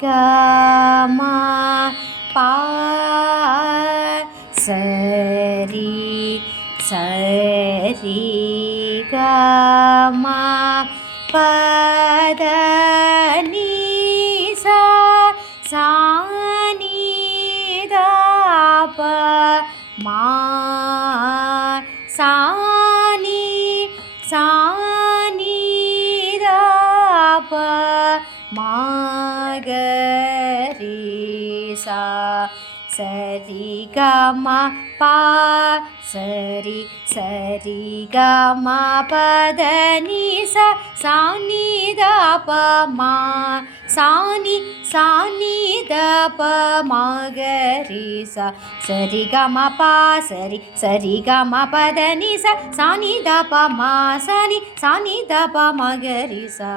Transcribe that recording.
க ம ப சரி சரி க ம பத நீ சா சா நீ த ப மா சா நீ சா நீ த ப மா க ரி சா சரி க ம ப சரி சரி க ம பத நீ சா சா நீ த ப மா சா நீ த ப மா க ரி சா சரி க ம ப சரி சரி க ம பத நீ சா சா நீ த ப மா சா நீ த ப மா க ரி சா.